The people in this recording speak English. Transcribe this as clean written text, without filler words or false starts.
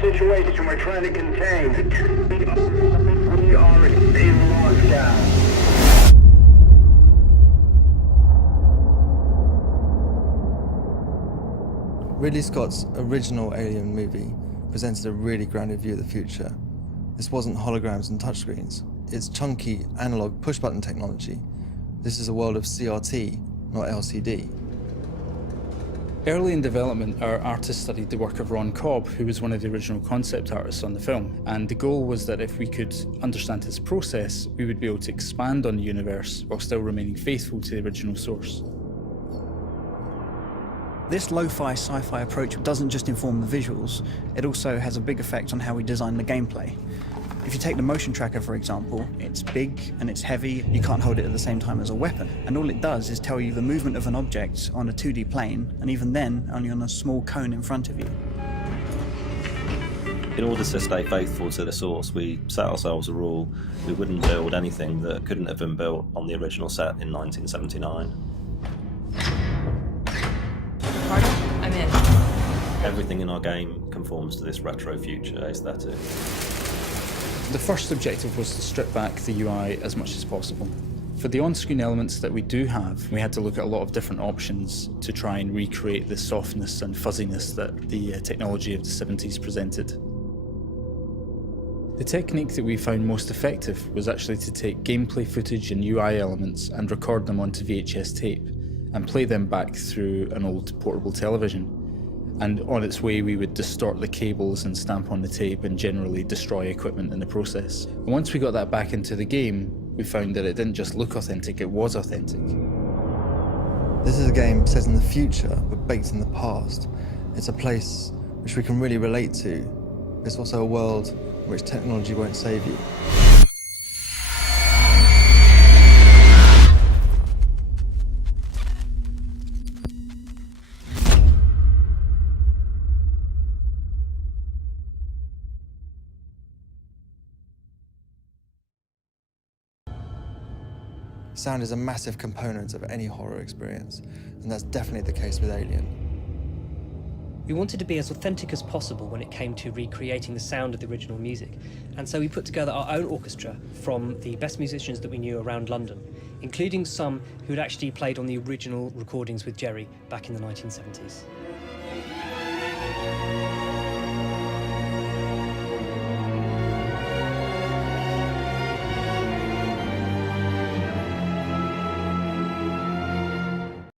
situation we're trying to contain. We are in lockdown. Ridley Scott's original Alien movie presented a really grounded view of the future. This wasn't holograms and touchscreens. It's chunky, analog, push-button technology. This is a world of CRT, not LCD. Early in development, our artists studied the work of Ron Cobb, who was one of the original concept artists on the film. And the goal was that if we could understand his process, we would be able to expand on the universe while still remaining faithful to the original source. This lo-fi sci-fi approach doesn't just inform the visuals, it also has a big effect on how we design the gameplay. If you take the motion tracker, for example, it's big and it's heavy, you can't hold it at the same time as a weapon. And all it does is tell you the movement of an object on a 2D plane, and even then, only on a small cone in front of you. In order to stay faithful to the source, we set ourselves a rule: we wouldn't build anything that couldn't have been built on the original set in 1979. I'm in. Everything in our game conforms to this retro future aesthetic. The first objective was to strip back the UI as much as possible. For the on-screen elements that we do have, we had to look at a lot of different options to try and recreate the softness and fuzziness that the technology of the 70s presented. The technique that we found most effective was actually to take gameplay footage and UI elements and record them onto VHS tape and play them back through an old portable television. And on its way, we would distort the cables and stamp on the tape and generally destroy equipment in the process. And once we got that back into the game, we found that it didn't just look authentic, it was authentic. This is a game set in the future, but baked in the past. It's a place which we can really relate to. It's also a world in which technology won't save you. Sound is a massive component of any horror experience, and that's definitely the case with Alien. We wanted to be as authentic as possible when it came to recreating the sound of the original music, and so we put together our own orchestra from the best musicians that we knew around London, including some who had actually played on the original recordings with Jerry back in the 1970s.